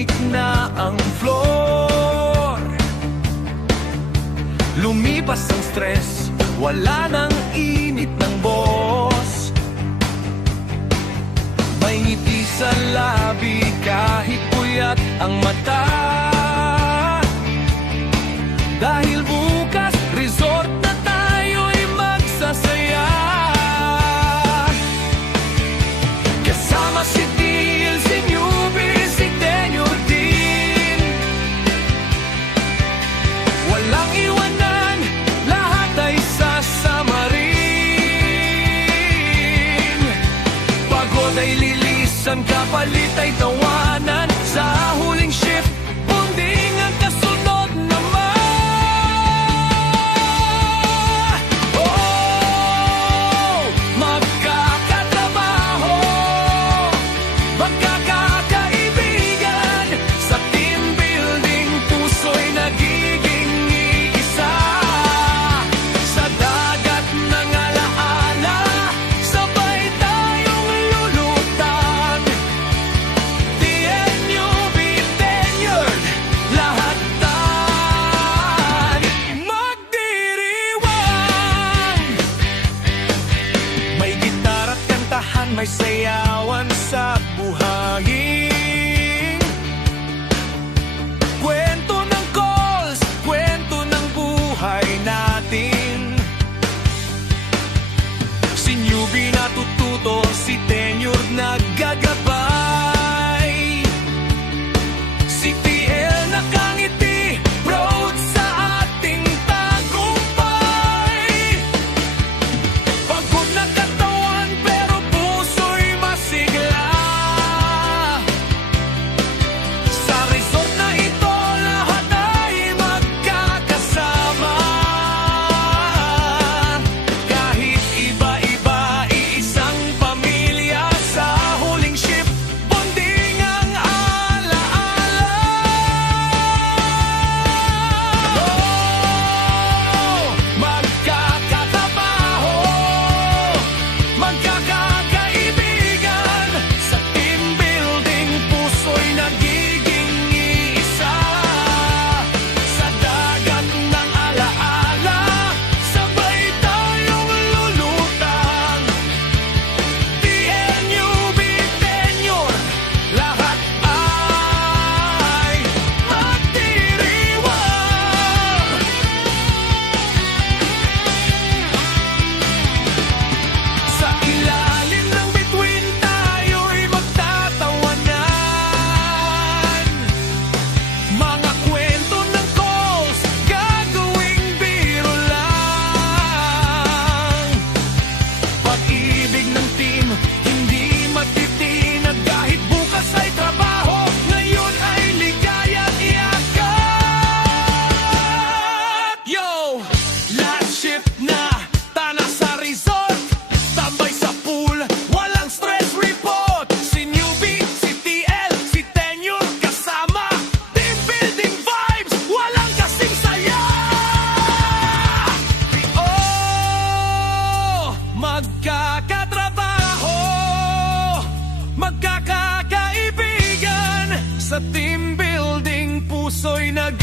tahimik na ang floor. Lumipas ang stress, wala nang init ng boss. May ngiti sa labi kahit puyat ang mata. Dahil bukas, resort na tayo'y magsasaya. Kasama si Til, si Newbie, si Tenyor din. Walang iwanan, lahat ay sasama rin. Pagod ay lilisan, kapalit ay tawanan. Sa huling shift, bonding ang kasunod naman. Oh, magkakatrabaho, magkakaibigan. Sa team building, puso'y nagiging iisa. Sa dagat ng alaala, sabay tayong lulutang. TNU, tenured, lahat tan magdiriwang. May gitar at kantahan, may sayawan sa buhangin. Kwento ng calls, kwento ng buhay natin. Si Newbie natututo, si Tenyor naggagabay. Si TL nakangiti, proud sa ating tagumpay. Pagod na katawan pero puso'y masigla. Sa resort na ito, lahat ay magkakasama. Kahit iba-iba, iisang pamilya. Sa huling shift, bonding ang alaala. Oh, magkakatrabaho, magkakaibigan. Sa team building, puso'y nagiging iisa. Sa dagat ng alaala, sabay tayong lulutang. TNU, Tenyor, lahat ay magdiriwang. Sa ilalim ng bituin, tayo'y magtatawanan. Mga kwento ng calls, gagawing biro lang. Pag-ibig ng team, hindi matitinag. Kahit bukas ay trabaho, ngayon ay ligaya't iyakat. Yo! Last shift na, tana sa resort. Tambay sa pool, walang stress report. Si Newbie, si TL, si Tenyor kasama. Team building vibes, walang kasing saya. Oh, magkakatrabaho, magkakaibigan. Sa team building, puso'y nag